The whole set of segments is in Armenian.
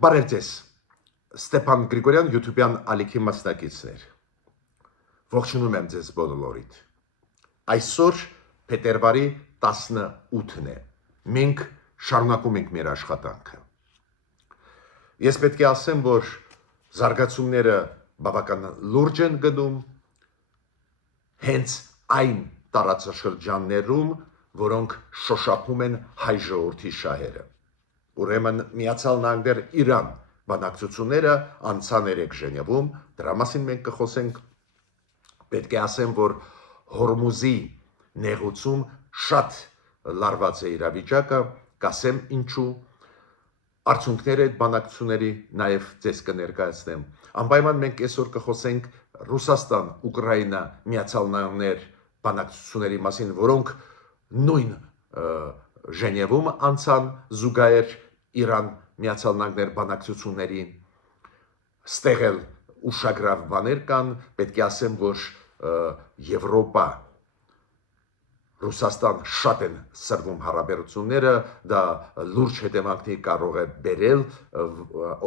Բարև ձեզ, Ստեփան Գրիգորյան YouTube-յան ալիքի մասնակիցներ, ողջունում եմ ձեզ բոլորիդ, այսօր փետրվարի 18-ն է, մենք շարունակում ենք մեր աշխատանքը, ես պետք է ասեմ, որ զարգացումները բավական լուրջ են գնում, հենց այն տարածաշրջաններում, որոնք շոշափում են հայ ժողովրդի շահերը, ուրեմն Միացյալ Նահանգներ Իրան բանակցությունները անցան երեք Ժնևում, դրա մասին մենք կխոսենք, պետք է ասեմ, որ Հորմուզի նեղուցում շատ լարված է իրավիճակը, կասեմ ինչու, արդյունքները այդ բանակցությունների նաև ձեզ կներկայացնեմ, անպայման մենք այսօր կխոսենք Ռուսաստան, Ուկրաինա, Միացյալ Նահանգներ բանակցությունների մասին, որոնք նույն Ժնևում անցան զուգահեռ Իրան Միացյալ Նահանգներ բանակցություններին, ստեղել ուշագրավ բաներ կան, պետք է ասեմ, որ Եվրոպա, Ռուսաստան շատ են սրվում հարաբերությունները, դա լուրջ հետևանքներ կարող է բերել,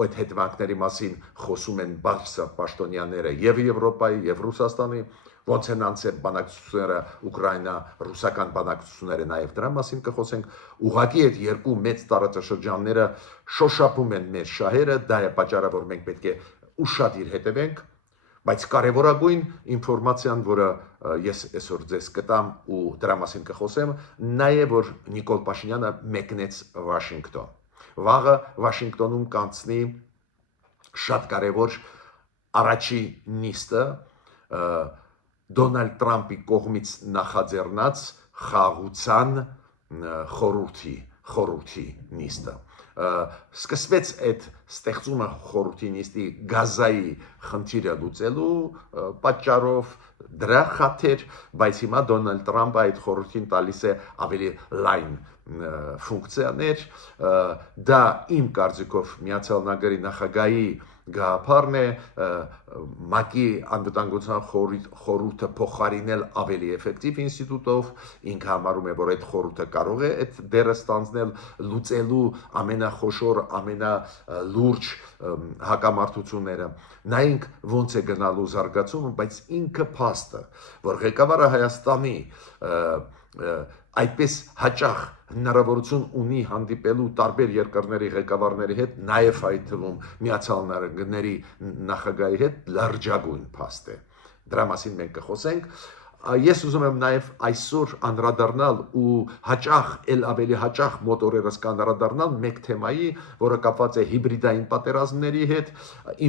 այդ հետևանքների մասին խոսում են բարձր պաշտոնյաները եւ Եվրոպայի, եւ Ռուսաստանի, ոնց են անցել բանակցությունները Ուկրաինա, ռուսական բանակցությունները նաև դրա մասին կխոսենք, ուղղակի այդ երկու մեծ տարածաշրջանները շոշափում են մեր շահերը, դա է պատճառը, որ մենք պետք է ուշադիր հետևենք, բայց կարևորագույն ինֆորմացիան, որը ես այսօր ձեզ կտամ ու դրա մասին կխոսեմ, նաև որ Նիկոլ Փաշինյանը մեկնեց Վաշինգտոն։ Վաղը Վաշինգտոնում կանցնի շատ կարևոր առաջի նիստը Դոնալդ Տրամփի կողմից նախաձեռնած խաղաղության խորհրդի նիստը։ Սկսվեց այդ ստեղծումը խորհրդի նիստի Գազայի խնդիրը լուծելու պատճառով դրա խաթեր, բայց հիմա Դոնալդ Տրամփը այդ խորհրդին տալիս է ավելի լայն ֆունկցիաներ, դա իմ կարծիքով Միացյալ Նահանգների նախագահի գաղափարն է ՄԱԿ-ի անվտանգության խորհուրդը փոխարինել ավելի էֆեկտիվ ինստիտուտով, ինքը համարում է, որ այդ խորհուրդը կարող է այդ դերը ստանձնել լուծելու ամենախոշոր, ամենալուրջ հակամարտությունները, նայենք ոնց է գնալու զարգացումը, բայց ինքը փաստը, որ ղեկավարը Հայաստանի այդպես հաճախ հնարավորություն ունի հանդիպելու տարբեր երկրների ղեկավարների հետ, նաև այդ թվում Միացյալ Նահանգների նախագահի հետ լրջագույն փաստ է։ Դրա մասին մենք կխոսենք։ Ես ուզում եմ նաև այսօր անդրադառնալ ու հաճախ, ել ավելի հաճախ մոտորերս կանդրադառնալ մեկ թեմայի, որը կապված է հիբրիդային պատերազմների հետ,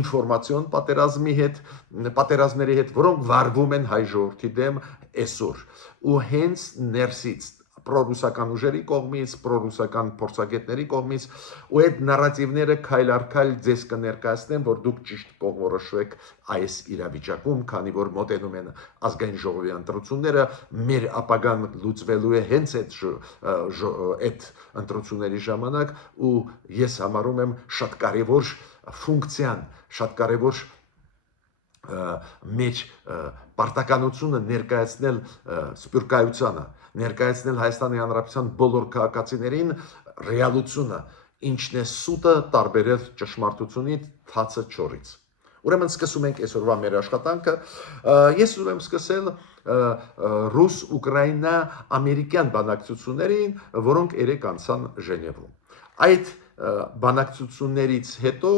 ինֆորմացիոն պատերազմների հետ, որոնք վարվում են հայ ժողովրդի դեմ այսօր։ Ու հենց ներսից պրոռուսական ուժերի կողմից, պրոռուսական փորձագետների կողմից, ու այդ նարատիվները քայլ առ քայլ ձեզ կներկայացնեմ, որ դուք ճիշտ կողմնորոշվեք այս իրավիճակում, քանի որ մոտենում են ազգային ժողովի ընտրությունները, մեր ապագան լուծվելու է հենց այդ ընտրությունների ժամանակ, ու ես համարում եմ շատ կարևոր ֆունկցիան, շատ կարևոր մեր պարտականությունը ներկայացնել սփյուռքայությանը, ներկայացնել Հայաստանի Հանրապետության բոլոր քաղաքացիներին ռեալությունը, ինչն է սուտը տարբերել ճշմարտությունից, թացը չորից։ Ուրեմն սկսում ենք այսօրվա մեր աշխատանքը, ես ուզում եմ սկսել ռուս-ուկրաինա ամերիկյան բանակցություններին, որոնք երեք անցան Ժնևում։ Այդ բանակցություններից հետո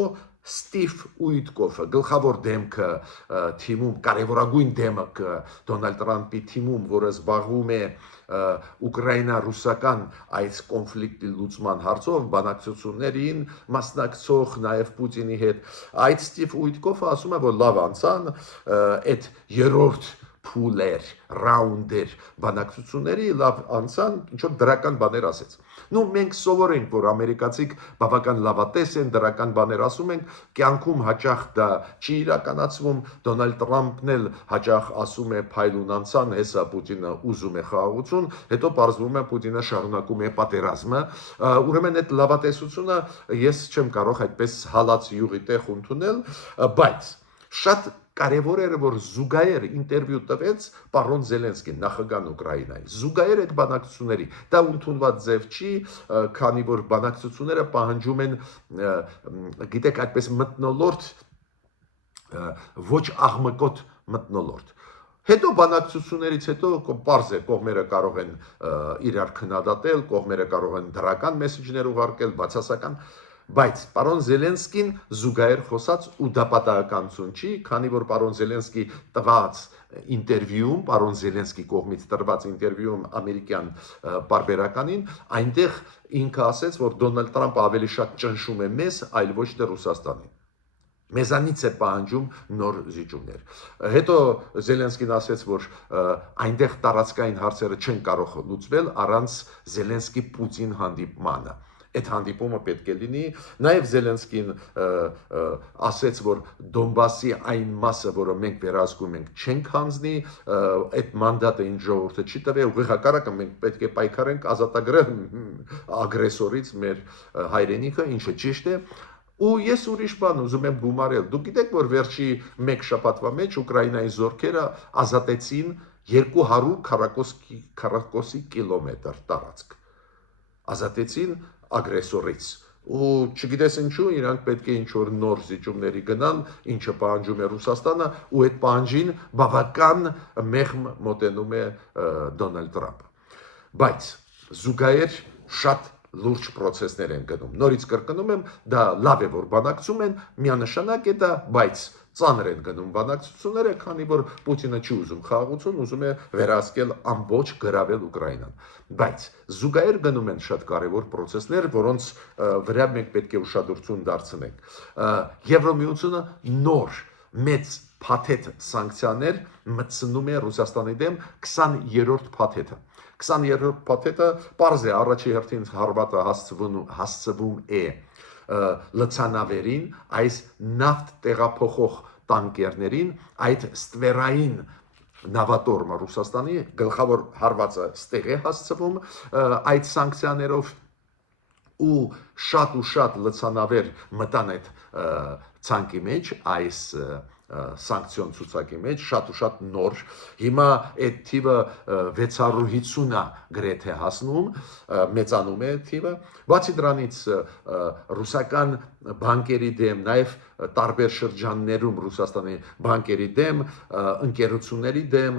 Ստիվ Ուիտկոֆը, գլխավոր դեմքը թիմում, կարևորագույն դեմքը Դոնալդ Տրամփի թիմում, որը զբաղվում է ուկրաինա-ռուսական այս կոնֆլիկտի լուծման հարցով, բանակցություններին մասնակցող նաև Պուտինի հետ, այդ Ստիվ Ուիտկոֆը ասում է, որ լավ անցան, այդ երրորդ փուլեր, ռաունդեր բանակցությունների լավ անցան, ինչ որ դրական բաներ ասեց։ Մենք սովոր ենք, որ ամերիկացիք բավական լավատես են, դրական բաներ ասում են, կյանքում հաճախ դա չի իրականացվում, Դոնալդ Տրամփն էլ հաճախ ասում է փայլուն անցան, հեսա Պուտինը ուզում է խաղաղություն, հետո պարզվում է Պուտինը շարունակում է պատերազմը, ուրեմն այդ լավատեսությունը ես չեմ կարող այդպես հալած յուղի տեղ ընդունել, բայց շատ կարևոր էր որ զուգահեռ ինտերվյու տվեց պարոն Զելենսկին նախագահ Ուկրաինայի զուգահեռ այդ բանակցությունների դա ընդունված ձև չի քանի որ բանակցությունները պահանջում են գիտեք այդպես մթնոլորտ ոչ աղմկոտ մթնոլորտ Հետո բանակցություններից հետո պարզ է կողմերը կարող են իրար քննադատել, կողմերը կարող են դրական մեսեջներ ուղարկել, բացասական, բայց պարոն Զելենսկին զուգահեռ խոսած ու դա պատահականություն չի, քանի որ պարոն Զելենսկի տված ինտերվյուում, պարոն Զելենսկի կողմից տրված ինտերվյուում ամերիկյան պարբերականին, այնտեղ ինքը ասեց, որ Դոնալդ Տրամպը ավելի շատ ճնշում է մեզ, այլ ոչ թե Ռուսաստանին Մեզանից է պահանջում նոր զիջումներ։ Հետո Զելենսկին ասեց, որ այնտեղ տարածքային հարցերը չեն կարող լուծվել առանց Զելենսկի-Պուտին հանդիպմանը։ Այդ հանդիպումը պետք է լինի։ Նաև Զելենսկին ասեց, որ Դոնբասի այն մասը, որը մենք վերահսկում ենք, չենք հանձնի, այդ մանդատը ինձ ժողովուրդը չի տվել, ուղիղ հակառակը մենք պետք է պայքարենք ազատագրել ագրեսորից մեր հայրենիքը, ինչը ճիշտ է։ Ու ես ուրիշ բան ուզում եմ գումարել։ Դուք գիտեք, որ վերջի 1 շաբաթվա մեջ Ուկրաինայի զորքերը ազատեցին 200 քառակուսի կիլոմետր տարածք։ Ազատեցին ագրեսորից։ Ու չգիտես ինչու, իրանք պետք է ինչ-որ նոր զիջումների գնան, ինչը պահանջում է Ռուսաստանը, ու այդ պահանջին բավական մեղմ մոտենում է Դոնալդ Տրամպը։ Բայց զուգահեռ շատ լուրջ process-ներ են գնում։ Նորից կրկնում եմ, դա լավ է որ բանակցում են, միանշանակ է դա, բայց ծանր են գնում բանակցությունները, քանի որ Պուտինը չի ուզում խաղաղություն, ուզում է վերահսկել ամբողջ գրավել Ուկրաինան։ Բայց զուգահեռ գնում են շատ կարևոր process-ներ, որոնց վրա մենք պետք է ուշադրություն դարձնենք։ Եվրոմիությունը նոր մեծ փաթեթ սանկցիաներ մտցնում է Ռուսաստանի դեմ 20-րդ փաթեթը 20-րդ փաթեթը պարզ է առաջի հերթին հարվածը հասցվում է լցանավերին, այս նավթ տեղափոխող տանկերներին, այդ ստվերային նավատորմը Ռուսաստանի գլխավոր հարվածը ստեղ է հասցվում այդ սանկցիաներով ու շատ լցանավեր մտան այդ ցանկի մեջ այս սանկցիոն ցուցակի մեջ շատ նոր հիմա այդ թիվը 650-ը գրեթե հասնում մեծանում է թիվը բացի դրանից ռուսական բանկերի դեմ նաև տարբեր շրջաններում Ռուսաստանի բանկերի դեմ ընկերությունների դեմ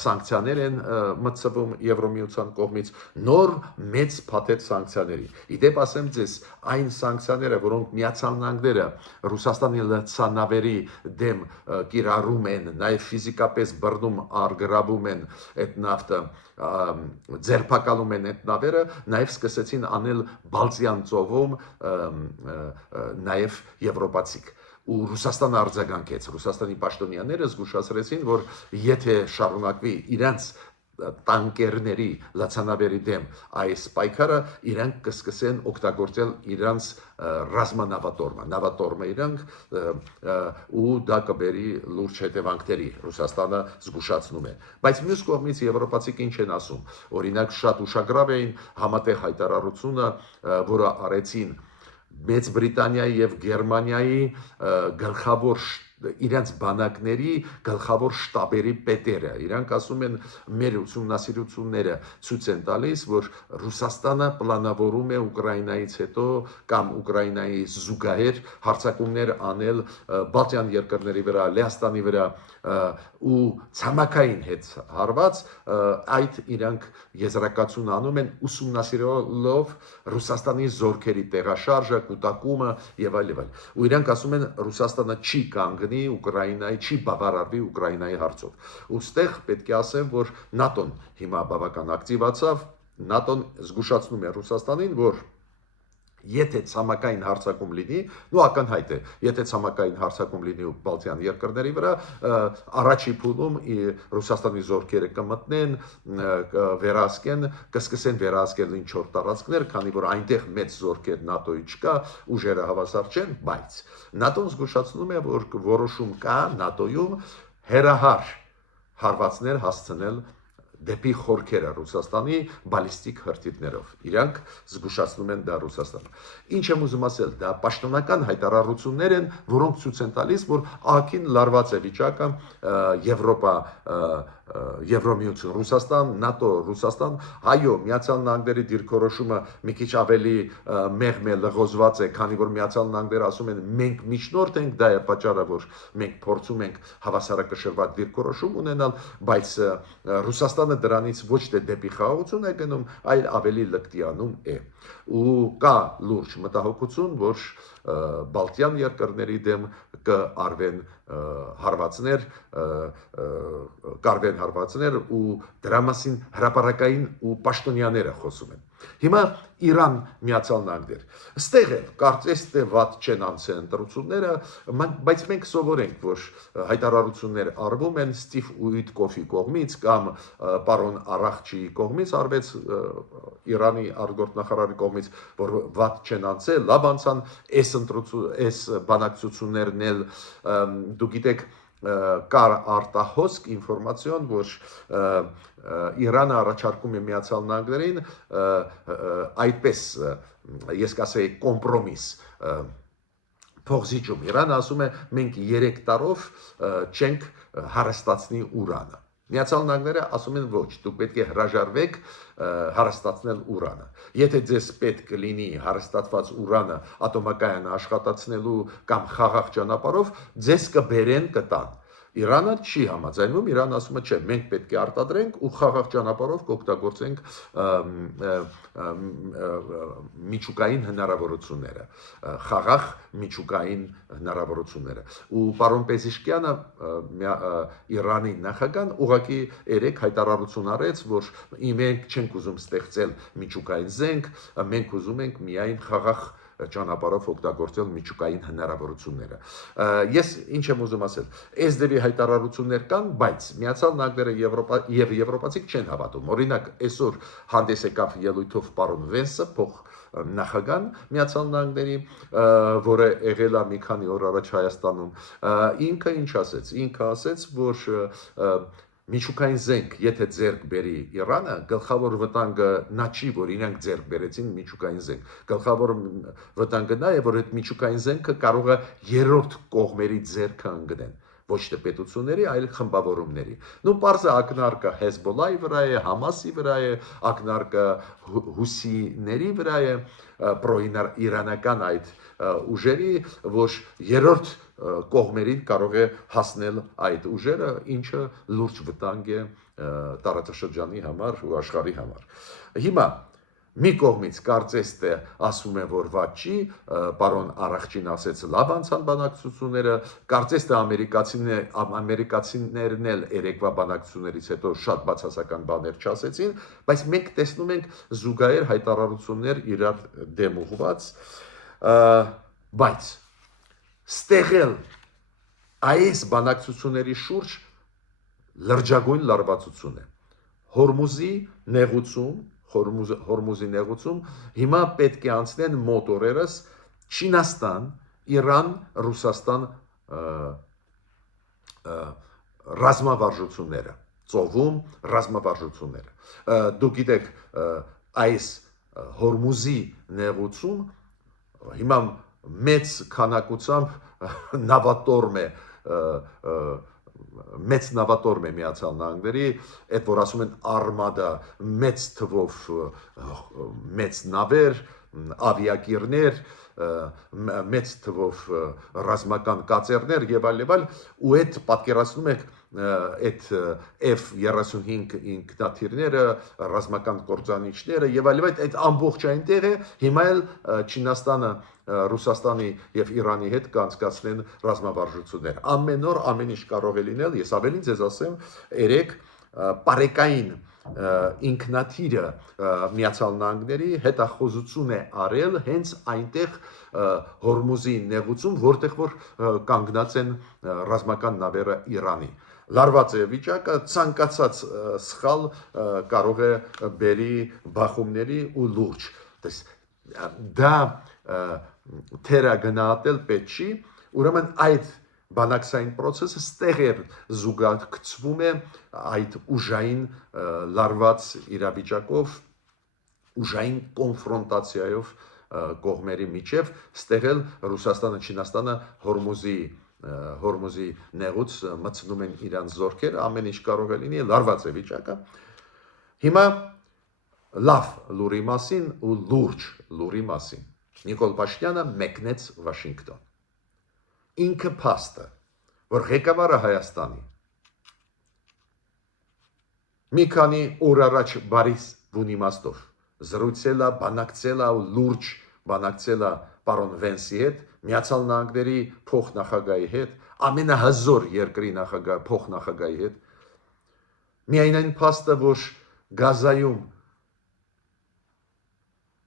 սանկցիաներ են մտցվում Եվրոմիության կողմից նոր մեծ փաթեթ սանկցիաների իդեպ ասեմ ձեզ այն սանկցիաները որոնք Միացյալ Նահանգները Ռուսաստանի լցանավերի դեմ կիրառում են նաև ֆիզիկապես բռնում արգրավում են այդ նավթը ձերբակալում են այդ նավերը նաև սկսեցին անել Բալտյան ծովում նաև եվրոպացիք ու Ռուսաստանը արձագանքեց Ռուսաստանի պաշտոնյաները զգուշացրեցին որ եթե շարունակվի իրանց տանկերների լացանավերի դեմ այս պայքարը իրանք կսկսեն օգտագործել իրանց նավատորմը իրանք ու դա կբերի լուրջ հետևանքների Ռուսաստանը զգուշացնում է բայց մյուս կողմից եվրոպացիք ինչ են ասում օրինակ շատ ուշագրավ էին համատեղ հայտարարությունը որը արեցին Մեծ Բրիտանիայի եւ Գերմանիայի գլխավոր իրենց բանակների գլխավոր շտաբերի պետերը իրանք ասում են մեր ուսումնասիրությունները ցույց են տալիս որ Ռուսաստանը պլանավորում է Ուկրաինայից հետո կամ Ուկրաինայի զուգահեռ հարձակումներ անել Բալտյան երկրների վրա Լեհաստանի վրա ու ցամաքային հետ հարված այդ իրանք եզրակացություն անում են ուսումնասիրելով Ռուսաստանի զորքերի տեղաշարժը, կուտակումը եւ այլ ու իրանք ասում են Ռուսաստանը չի կանգնի Ուկրաինայի չի բավարարվի Ուկրաինայի հարցով ուստեղ պետք է ասեմ որ ՆԱՏՕ-ն հիմա բավական ակտիվացավ ՆԱՏՕ-ն զգուշացնում է Ռուսաստանին որ Եթե ցամաքային հարձակում լինի, նո ակնհայտ է, եթե ցամաքային հարձակում լինի Բալտյան երկրների վրա, առաջի փուլում Ռուսաստանի զորքերը կմտնեն, վերահսկեն, կսկսեն վերահսկել ինչ-որ տարածքներ, քանի որ այնտեղ մեծ զորքեր ՆԱՏՕ-ի չկա, ուժերը հավասար չեն, բայց ՆԱՏՕ-ն զգուշացնում է, որ որոշում կա ՆԱՏՕ-ում հերահար հարվածներ հասցնել դեպի խորքերը Ռուսաստանի բալիստիկ հրթիռներով։ Իրանք զգուշացնում են դա Ռուսաստանը։ Ինչ եմ ուզում ասել, դա պաշտոնական հայտարարություններ են, որոնք ցույց են տալիս, որ ԱԳ-ին լարված է վիճակը Եվրոպա, Եվրոմիություն, Ռուսաստան, ՆԱՏՕ, Ռուսաստան, այո, Միացյալ Նահանգների դիրքորոշումը մի քիչ ավելի մեղմ է, լղոզված է, քանի որ Միացյալ Նահանգները ասում են մենք միջնորդ ենք, դա է պատճառը, որ մենք փորձում ենք հավասարակշռված դիրքորոշում ունենալ, բայց Ռուսաստանը դրանից ոչ թե դեպի խաղաղություն է գնում, այլ ավելի լկտիանում է։ Ու կա լուրջ մտահոգություն, որ Բալտյան երկրների դեմ կարվեն հարվածներ ու դրա մասին հրապարակային ու պաշտոնյաները խոսում են։ Հիմա Իրան, Միացյալ Նահանգներ, ստեղ էլ կարծես թե վատ չեն անցել ընտրությունները, բայց մենք սովորենք, որ հայտարարություններ արվում են Ստիվ Ուիտկոֆի կողմից կամ պարոն Արախչիի կողմից արվեց Իրանի արտգործնախարարի կողմից, որ վատ չեն անցել, լավ անցան, այս բանակցություններն էլ դու գիտեք կար արտահոսք ինֆորմացիոն, որ Իրանը առաջարկում է Միացյալ Նահանգներին այդպես, ես կասեի, կոմպրոմիս փոխզիջում։ Իրանը ասում է մենք 3 տարով չենք հարստացնի ուրանը։ Միացյալ Նահանգները ասում են ոչ, դուք պետք է հրաժարվեք հարստացնել ուրանը։ Եթե ձեզ պետք լինի հարստացված ուրանը ատոմակայանը աշխատացնելու կամ խաղաղ ճանապարհով, ձեզ կբերեն կտան։ Իրանը չի համաձայնում, Իրանը ասում է չէ, մենք պետք է արտադրենք ու խաղաղ ճանապարհով կօգտագործենք միջուկային հնարավորությունները, խաղաղ միջուկային հնարավորությունները։ Ու պարոն Պեզիշկյանը Իրանի նախագահան ուղղակի երեք հայտարարություն արեց, որ մենք չենք ուզում ստեղծել միջուկային զենք, մենք ուզում ենք միայն խաղաղ ճանապարհով օգտագործել միջուկային հնարավորությունները։ Ես ինչ եմ ուզում ասել, այս դեպի հայտարարություններ կան, բայց Միացյալ Նահանգները եւ եվրոպացիք չեն հավատում։ Օրինակ, այսօր հանդես եկավ ելույթով պարոն Վենսը, նախագահան Միացյալ Նահանգների, որը եղել է մի քանի օր առաջ Հայաստանում, ինքը ինչ ասեց։ Ինքը ասեց, որ միջուկային զենք, եթե ձեռք բերի Իրանը, գլխավոր վտանգը նա չի, որ իրենք ձեռք բերեցին միջուկային զենք։ Գլխավոր վտանգը նա է, որ այդ միջուկային զենքը կարող է երրորդ կողմերի ձեռքը ընկնեն, ոչ թե պետությունների, այլ խմբավորումների։ Նու պարզը ակնարկը Հեզբոլայի վրա է, Համասի վրա է, ակնարկը հուսիների վրա է, պրոիրանական այդ ուժերի, որ երրորդ կողմերին կարող է հասնել այդ ուժերը, ինչը լուրջ վտանգ է տարածաշրջանի համար ու աշխարհի համար։ Հիմա մի կողմից կարծես թե ասում է, որ վատ չի, պարոն Արախչին ասեց լավ անցան բանակցությունները, կարծես թե ամերիկացիներն էլ երեկվա բանակցություններից հետո շատ բացասական բաներ չասեցին, բայց մենք տեսնում ենք զուգահեռ հայտարարություններ իրար դեմ ուղղված, բայց ստեղել այս բանակցությունների շուրջ լրջագույն լարվածություն է։ Հորմուզի նեղուցում հիմա պետք է անցնեն մոտ օրերս Չինաստան, Իրան, Ռուսաստան ռազմավարժությունները, ծովում ռազմավարժությունները։ Դուք գիտեք, այս Հորմուզի նեղուցում հիմա մեծ քանակությամբ նավատորմ է Միացյալ Նահանգների, այդ որ ասում են արմադա, մեծ թվով մեծ նավեր, ավիակիրներ, մեծ թվով ռազմական կացերներ եւ այլ, ու այդ պատկերացնում եք այդ F-35 ինքնաթիռները, ռազմական կործանիչները եւ այլ, այդ ամբողջ այնտեղ է, հիմա էլ Չինաստանը Ռուսաստանի եւ Իրանի հետ կանցկացնեն ռազմավարժություններ։ Ամեն օր ամեն ինչ կարող է լինել, ես ավելին ձեզ ասեմ, երեք պարեկային ինքնաթիռը Միացյալ Նահանգների հետախուզություն է արել հենց այնտեղ Հորմուզի նեղուցում, որտեղ որ կանգնած են ռազմական նավերը Իրանի։ Լարված է վիճակը, ցանկացած սխալ կարող է բերի բախումների ու լուրջ։ Դա թերագնահատել պետք չի, ուրեմն այդ բանակցային process-ը ստեղ էր զուգակցվում է այդ ուժային լարված իրավիճակով, ուժային կոնֆրոնտացիայով կողմերի միջև ստեղել Ռուսաստանը, Չինաստանը Հորմուզի նեղուց մտցնում են իրանց զորքեր, ամեն ինչ կարող է լինի, լարված է վիճակը։ Հիմա լավ լուրի մասին ու լուրջ լուրի մասին Նիկոլ Փաշինյանը մեկնեց Վաշինգտոն։ Ինքը փաստը, որ ղեկավարը Հայաստանի մի քանի օր առաջ բարիս բուն իմաստով զրուցել է, բանակցել է ու լուրջ բանակցել է պարոն Վենսի հետ, Միացյալ Նահանգների փոխնախագահի հետ, ամենահզոր երկրի փոխնախագահի հետ։ Միայն այն փաստը, որ Գազայում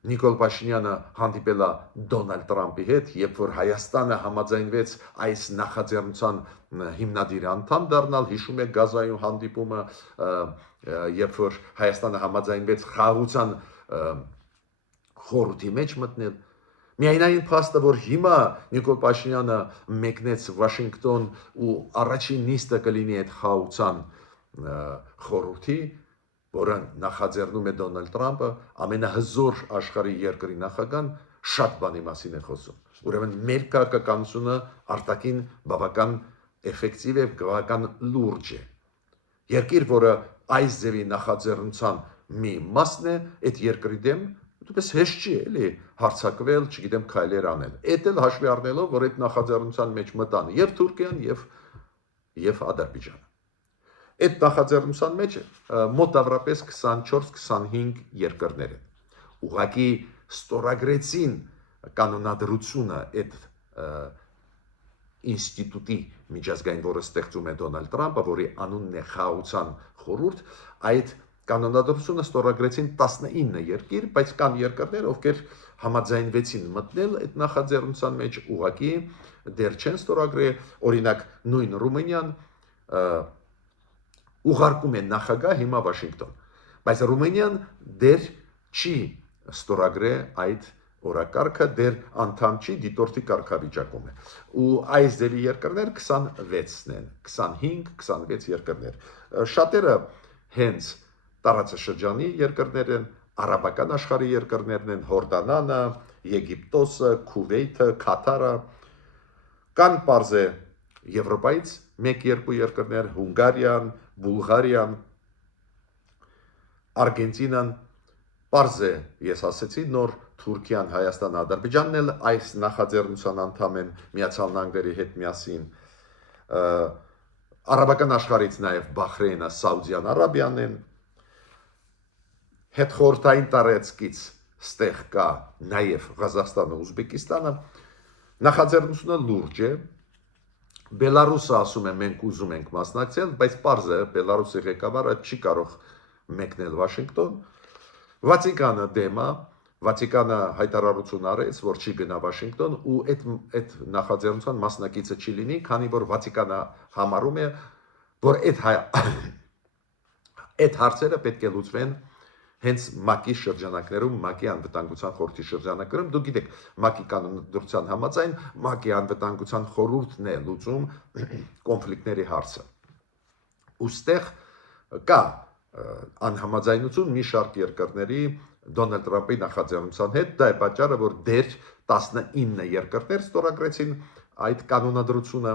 Նիկոլ Փաշինյանը հանդիպել է Դոնալդ Տրամփի հետ, երբ որ Հայաստանը համաձայնվեց այս նախաձեռնության հիմնադիր անդամ դառնալ, հիշում եք Գազայում հանդիպումը, երբ որ Հայաստանը համաձայնվեց խաղաղության խորհրդի մեջ մտնել։ Միայն այն փաստը, որ հիմա Նիկոլ Փաշինյանը մեկնեց Վաշինգտոն ու առաջին նիստը կլինի այդ խաղաղության խորհրդի, որը նախաձեռնում է Դոնալդ Տրամփը, ամենահզոր աշխարհի երկրի նախագահան, շատ բանի մասին է խոսում։ Ուրեմն մեր քաղաքականությունը արտաքին բավական էֆեկտիվ է, բավական լուրջ է։ Երկիր, որը այս ձևի նախաձեռնության մի մասն է, այդ երկրի դեմ դուպես հեշտ չի էլի հարցակվել, չգիտեմ, քայլեր անել։ Էդ էլ հաշվի առնելով, որ այդ նախաձեռնության մեջ մտան եւ Թուրքիան եւ Ադրբեջանը։ Այդ նախաձեռնության մեջ մոտավորապես 24-25 երկրներ են։ Ուղղակի ստորագրեցին կանոնադրությունը այդ ինստիտուտի միջազգային, որը ստեղծում է Դոնալդ Տրամփը, որի անունն է Խաղաղության խորհուրդ, այդ կանոնադրությունը ստորագրեցին 19 երկիր, բայց կան երկրներ, ովքեր համաձայնվեցին մտնել այդ նախաձեռնության մեջ, ուղղակի դեռ չեն ստորագրել, օրինակ նույն Ռումինիան ուղարկում է նախագահ հիմա Վաշինգտոն, բայց Ռումինիան դեռ չի ստորագրել այդ օրակարգը, դեռ անդամ չի, դիտորդի կարգավիճակում է։ Ու այս ձևի երկրներ 26-ն են, 25-26 երկրներ։ Շատերը հենց տարածաշրջանի երկրներ են, արաբական աշխարհի երկրներն են, Հորդանանը, Եգիպտոսը, Քուվեյթը, Քաթարը, կան պարզե Եվրոպայից 1-2 երկրներ, Հունգարիան, Բուլղարիան, Արգենտինան, պարզե ես ասեցի նոր Թուրքիան, Հայաստան, Ադրբեջանն էլ այս նախաձեռնության անդամ են Միացյալ Նահանգների հետ միասին, արաբական աշխարհից նաև Բահրեյնը, Սաուդյան Արաբիան են, հետխորհրդային տարածքից ստեղ կա նաև Ղազախստանը, Ուզբեկիստանը, նախաձեռնությունը լուրջ է, Բելարուսը ասում է մենք ուզում ենք մասնակցել, բայց պարզ է Բելարուսի ղեկավարը չի կարող մեկնել Վաշինգտոն, Վատիկանը դեմ է, Վատիկանը հայտարարություն արեց, որ չի գնա Վաշինգտոն ու այդ նախաձեռնության մասնակիցը չի լինի, քանի որ Վատիկանը համարում է, որ այդ հարցերը պետք է լուծվեն հենց ՄԱԿ-ի շրջանակներում, ՄԱԿ-ի անվտանգության խորհրդի շրջանակներում, դուք գիտեք, ՄԱԿ-ի կանոնադրության համաձայն ՄԱԿ-ի անվտանգության խորհուրդն է լուծում կոնֆլիկտների հարցը։ Ոստեղ կա անհամաձայնություն մի շարք երկրների Դոնալդ Տրամփի նախաձեռնության հետ, դա է պատճառը, որ դեռ 19 երկրներ ստորագրեցին այդ կանոնադրությունը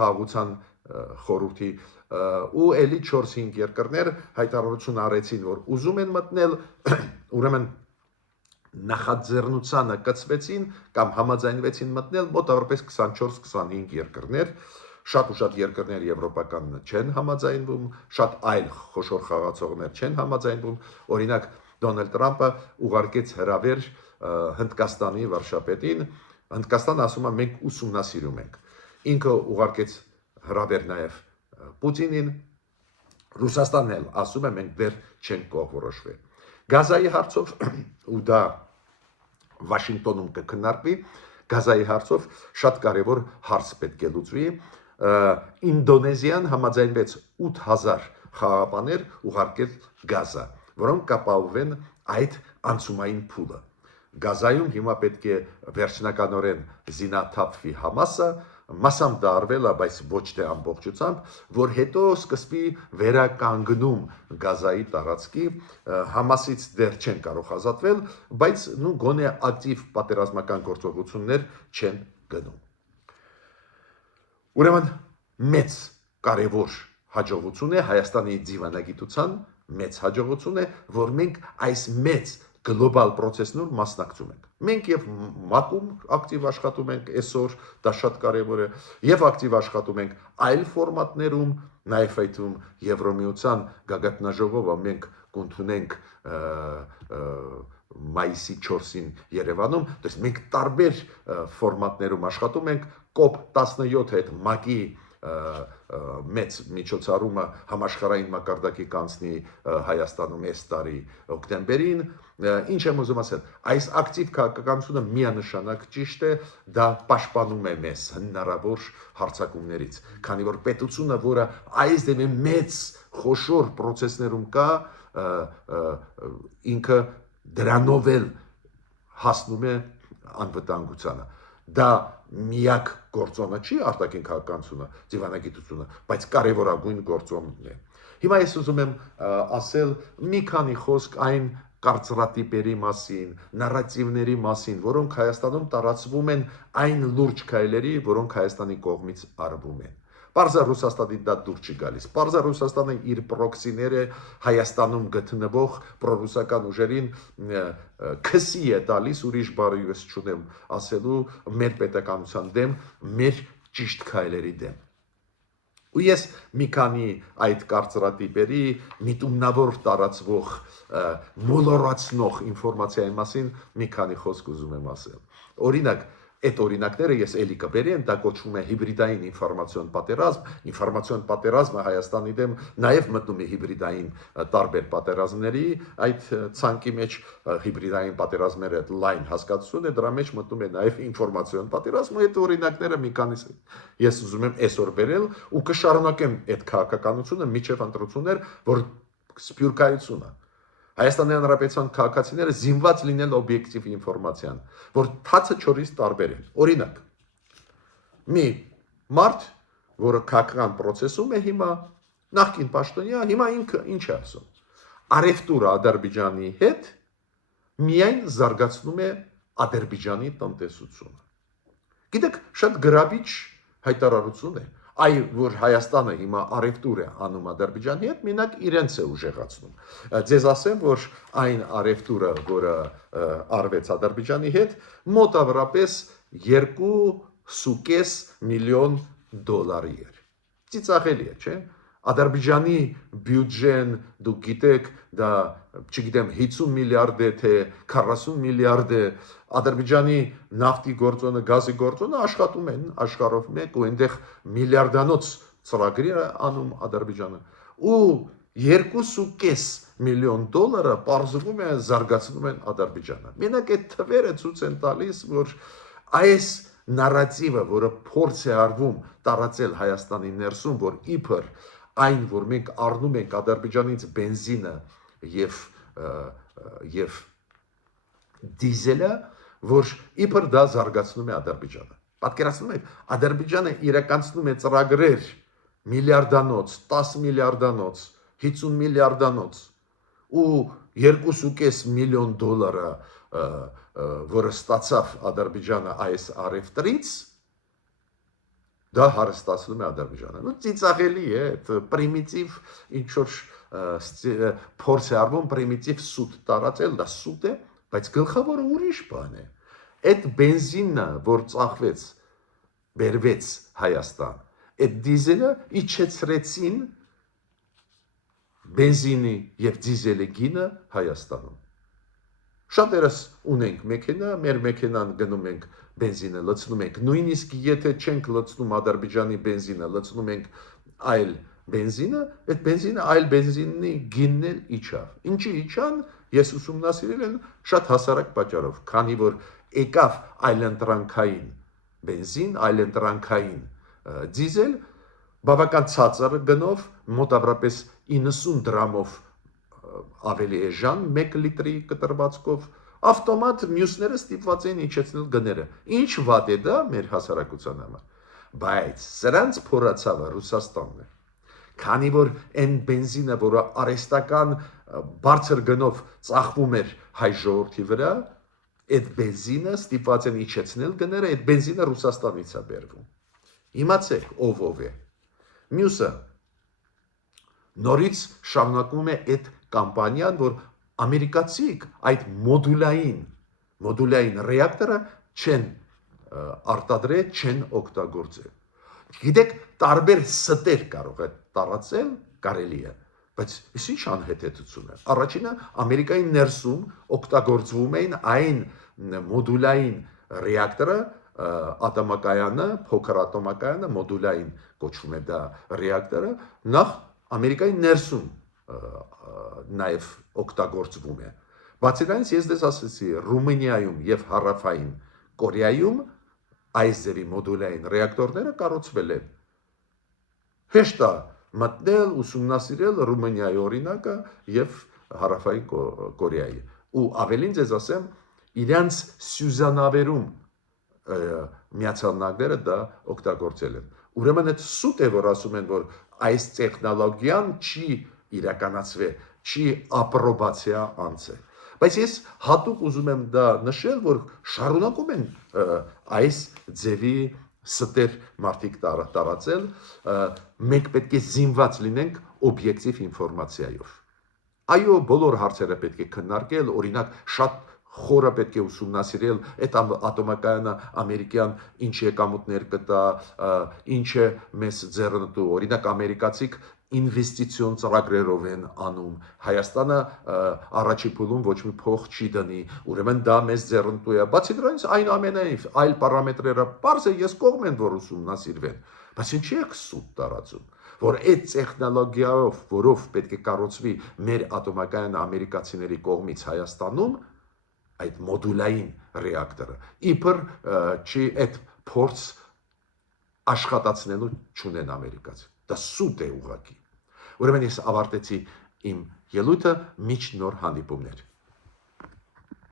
խաղաղության խորհրդի ու էլի 4-5 երկրներ հայտարարություն արեցին, որ ուզում են մտնել, ուրեմն նախաձեռնությանը կցվեցին կամ համաձայնվեցին մտնել մոտավորապես 24-25 երկրներ, շատ ու շատ երկրներ եվրոպական չեն համաձայնվում, շատ այլ խոշոր խաղացողներ չեն համաձայնվում, օրինակ Դոնալդ Տրամփը ուղարկեց հրավեր Հնդկաստանի վարչապետին, Հնդկաստանը ասում է մենք ուսումնասիրում ենք, ինքը ուղարկեց հրավեր նաև Պուտինին, Ռուսաստանն էլ ասում է մենք դեռ չենք կողմնորոշվել։ Գազայի հարցով ու դա Վաշինգտոնում կքննարկվի, Գազայի հարցով շատ կարևոր հարց պետք է լուծվի։ Ինդոնեզիան համաձայնվեց 8000 խաղաղապաներ ուղարկել Գազա, որոնք կապահովեն այդ անցումային փուլը։ Գազայում հիմա պետք է վերջնականորեն զինաթափվի Համասը, մասամբ դա արվել է, բայց ոչ թե ամբողջությամբ, որ հետո սկսվի վերականգնում Գազայի տարածքի, Համասից դեռ չեն կարող ազատվել, բայց գոնե ակտիվ պատերազմական գործողություններ չեն գնում։ Ուրեմն մեծ կարևոր հաջողություն է Հայաստանի դիվանագիտության մեծ հաջողություն է, որ մենք այս մեծ գլոբալ process-ում մասնակցում ենք։ Մենք եւ ՄԱԿ-ում ակտիվ աշխատում ենք այսօր, դա շատ կարևոր է, եւ ակտիվ աշխատում ենք այլ ֆորմատներում, նաեւ այդում Եվրոմիության գագաթնաժողովը մենք կընդունենք մայիսի 4-ին Երևանում, то есть մենք տարբեր ֆորմատներում աշխատում ենք, COP17 հետ ՄԱԿ-ի մեծ միջոցառումը համաշխարհային մակարդակի կանցնի Հայաստանում այս տարի հոկտեմբերին, ինչ եմ ուզում ասել, այս ակտիվ քաղաքականությունը միանշանակ ճիշտ է, դա պաշտպանում է մեզ հնարավոր հարձակումներից, քանի որ պետությունը, որը այս դեպի մեծ խոշոր process-ներում կա, ինքը դրանով էլ հասնում է անվտանգությանը։ Դա միակ գործոնը չի արտաքին քաղաքականությունը, դիվանագիտությունը, բայց կարևորագույն գործոնն է։ Հիմա ես ուզում եմ ասել մի քանի խոսք այն կարծրատիպերի մասին, նարատիվների մասին, որոնք Հայաստանում տարածվում են այն լուրջ քայլերի, որոնք Հայաստանի կողմից արվում են։ Պարզա Ռուսաստանի դա դուր չի գալիս։ Պարզա Ռուսաստանը իր պրոքսիները Հայաստանում գտնվող պրոռուսական ուժերին քսի է տալիս, ուրիշ բառ ես չունեմ ասելու մեր պետականության դեմ, մեր ճիշտ քայլերի դեմ։ Ու ես մի քանի այդ կարծրատիպերի միտումնավոր տարածվող մոլորացնող ինֆորմացիայի մասին մի քանի խոսք ուզում եմ ասել։ Օրինակ, այդ օրինակները ես էլի կբերեմ, դա կոչվում է հիբրիդային ինֆորմացիոն պատերազմ, ինֆորմացիոն պատերազմը Հայաստանի դեմ նաև մտնում է հիբրիդային տարբեր պատերազմների, այդ ցանկի մեջ հիբրիդային պատերազմները լայն հասկացություն է, դրա մեջ մտնում է նաև ինֆորմացիոն պատերազմ, այդ օրինակները մի քանիս ես ուզում եմ այսօր բերել ու կշարունակեմ այդ քաղաքականությունը միջև ընտրություններ, որ սփյուռքայությունը Հայաստանի Հանրապետության քաղաքացիները զինված լինել օբյեկտիվ ինֆորմացիան, որ թացը չորից տարբեր են։ Օրինակ, մի մարդ, որը քաղաքական process-ում է հիմա, նախկին պաշտոնյա, հիմա ինքը ինչ է ասում։ Արևտուրը Ադրբեջանի հետ միայն զարգացնում է Ադրբեջանի տնտեսությունը։ Գիտեք, շատ գրավիչ հայտարարություն է։ Այ որ Հայաստանը հիմա արևտուր է անում Ադրբեջանի հետ, մենակ իրենց է ուժեղացնում։ Ձեզ ասեմ, որ այն արևտուրը, որը արվեց Ադրբեջանի հետ, մոտավորապես 2.5 միլիոն դոլարի էր։ Ծիծաղելի է, չէ՞։ Ադրբեջանի բյուջեն, դուք գիտեք, դա, չգիտեմ, 50 միլիարդ է, թե 40 միլիարդ է, Ադրբեջանի նավթի գործոնը, գազի գործոնը աշխատում են աշխարհով մեկ ու այնտեղ միլիարդանոց ծրագրեր անում Ադրբեջանը։ Ու 2.5 միլիոն դոլարը պարզվում է զարգացնում են Ադրբեջանը։ Մենակ այդ թվերը ցույց են տալիս, որ այս նարատիվը, որը փորձ է արվում տարածել Հայաստանի ներսում, որ իբր այն, որ մենք առնում ենք Ադրբեջանից բենզինը եւ դիզելը, որ իբր դա զարգացնում է Ադրբեջանը։ Պատկերացնում եք, Ադրբեջանը իրականացնում է ծրագրեր միլիարդանոց, 10 միլիարդանոց, 50 միլիարդանոց ու 2.5 միլիոն դոլարը, որը ստացավ Ադրբեջանը այս արևտրից, դա հարստացնում է Ադրբեջանը։ Ծիծաղելի է, պրիմիտիվ ինչ-որ փորձ է արվում պրիմիտիվ սուտ տարածել, դա սուտ է, բայց գլխավորը ուրիշ բան է։ Այդ բենզինը, որ ծախվեց, բերվեց Հայաստան, այդ դիզելը իջեցրեցին բենզինի եւ դիզելի գինը Հայաստանում։ Շատերս ունենք մեքենա, մեր մեքենան գնում ենք բենզինը լցնում ենք, նույնիսկ եթե չենք լցնում Ադրբեջանի բենզինը, լցնում ենք այլ բենզինը, այդ բենզինը այլ բենզինի գինն էլ իջավ։ Ինչի իջան, ես ուսումնասիրել եմ շատ հասարակ պատճառով, քանի որ եկավ այլընտրանքային բենզին, այլընտրանքային դիզել, բավական ցածր գնով, մոտավորապես 90 դրամով ավելի էժան 1 լիտրի կտրվածքով, ավտոմատ մյուսները ստիպված էին իջեցնել գները։ Ինչ վատ է դա մեր հասարակության համար։ բայց սրանց փորացավը Ռուսաստանն է։ Քանի որ այն բենզինը, որը արհեստական բարձր գնով ծախվում էր հայ ժողովրդի վրա, այդ բենզինը ստիպված են իջեցնել գները, այդ բենզինը Ռուսաստանից է բերվում։ Իմացեք ով է։ Մյուսը նորից շարունակում է այդ կամպանիան, որ ամերիկացիք այդ մոդուլային ռեակտորը չեն արտադրել, չեն օգտագործել։ Գիտեք, տարբեր ստեր կարող է տարածել, կարելի է, բայց ինչ անհետեցություն է։ Առաջինը Ամերիկայի ներսում օգտագործվում էին այն մոդուլային ռեակտորը, ատոմակայանը, փոքր ատոմակայանը մոդուլային կոչվում է դա ռեակտորը, նախ Ամերիկայի ներսում նաև օգտագործվում է։ Բացի դրանից ես դες ասեցի, Ռումինիայում եւ Հարավային Կորեայում այս ձևի մոդուլային ռեակտորները կառուցվել են։ Հեշտ է մտնել, ուսումնասիրել Ռումինիայի օրինակը եւ Հարավային Կորեայի։ Ու ավելին ձեզ ասեմ, իրանց Սյուզանավերում Միացյալ Նահանգները դա օգտագործել են։ Ուրեմն այդ սուտ է, որ ասում են, որ այս տեխնոլոգիան չի իրականացվել, չի ապրոբացիա անցել։ Բայց ես հատուկ ուզում եմ դա նշել, որ շարունակում են այս ձևի ստեր մարդիկ տարածել, մենք պետք է զինված լինենք օբյեկտիվ ինֆորմացիայով։ Այո, բոլոր հարցերը պետք է քննարկել, օրինակ շատ խորը պետք է ուսումնասիրել այդ ատոմակայանը ամերիկյան ինչ եկամուտներ կտա, ինչ է մեզ ձեռնտու, օրինակ ամերիկացիք ինվեստիցիոն ծրագրերով են անում, Հայաստանը առաջի փուլում ոչ մի փող չի դնի, ուրեմն դա մեզ ձեռնտու է, բացի դրանից այնուամենայնիվ այլ պարամետրերը պարզ է, ես կողմ եմ, որ ուսումնասիրվեն, բայց ինչի է սուտ տարածում, որ այդ տեխնոլոգիայով, որով պետք է կառուցվի մեր ատոմակայանը ամերիկացիների կողմից Հայաստանում, այդ մոդուլային ռեակտորը, իբր չի այդ փորձ աշխատացնելու չունեն ամերիկացի, դա սուտ է ուղղակի։ Ուրեմն ես ավարտեցի իմ ելույթը, մինչ նոր հանդիպումներ։